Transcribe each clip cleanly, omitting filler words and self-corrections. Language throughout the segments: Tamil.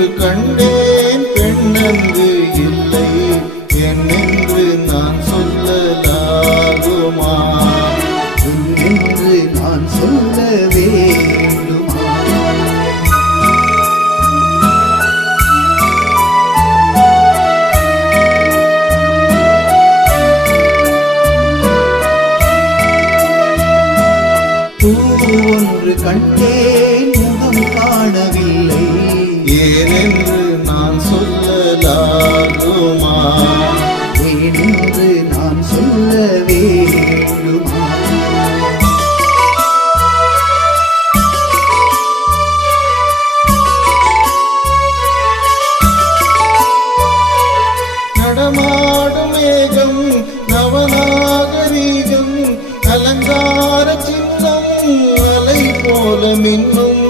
ஒன்று கண்டேன் பெண்ணங்கு இல்லை என்னென்று நான் சொல்லலாகுமா என்று நான் சொல்ல வேண்டுமா பூ ஒன்று கண்டேன் முகம் காணவில்லை ஏனென்று நான் சொல்லலாகுமா ஏனென்று நான் சொல்ல வேண்டுமா நடமாடும் மேகம் நவநாகரீகம் அலங்கார சின்னம் அலை போல மின்னும்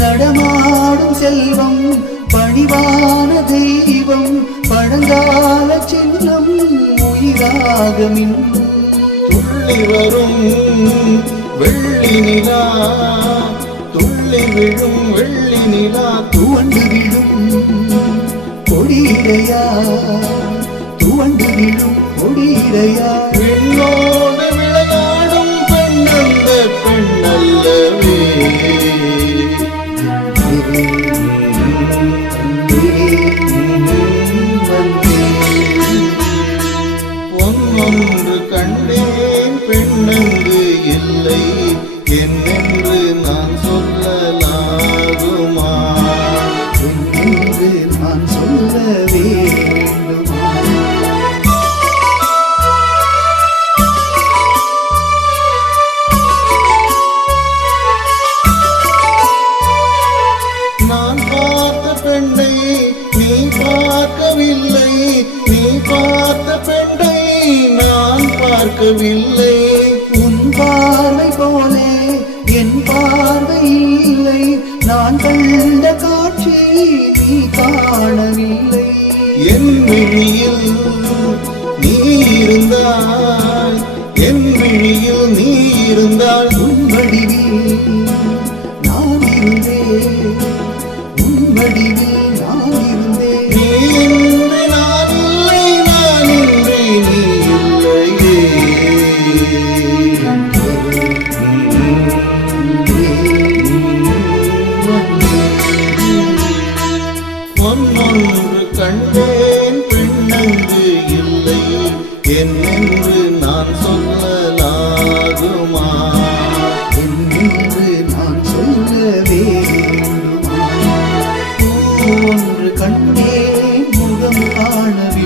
நடமாடும் செல்வம் பணிவான தெய்வம் பழங்கால சின்னம் உயிராக மின்னும் துள்ளி வரும் வெள்ளி நிலா துள்ளி விழும் வெள்ளி நிலா துவண்டு விழும் கொடியிடையா துவண்டு விழும் கொடியிடையா பெண்ணோடு விளையாடும் பெண்ணந்த பெண்ணல்லவே பொன்னொன்று கண்டேன் பெண்ணங்கு இல்லை என்னென்று நான் சொல்லலாகுமா என்று நான் சொல்ல வேண்டுமா நான் பார்த்த பெண்ணை நீ பார்க்கவில்லை நீ பார்த்த பெண்ணை நான் பார்க்கவில்லை உன் பார்வை போலே என் பார்வை இல்லை நான் கண்ட காட்சி நீ காணவில்லை என் விழியில் நீ இருந்தால் என் விழியில் நீ இருந்தால் உன் வடிவில் நான் இருந்தேன் உன் வடிவில் நான் இருந்தேன் நீ இன்றி நான் இல்லை நான் இன்றி நீ இல்லையே பொன்னொன்று கண்டேன் பெண்ணங்கு இல்லை என்னென்று நான் சொல்லலாகுமா என்று நான் சொல்ல வேண்டுமா பூ ஒன்று கண்டேன் முகம் காணவில்லை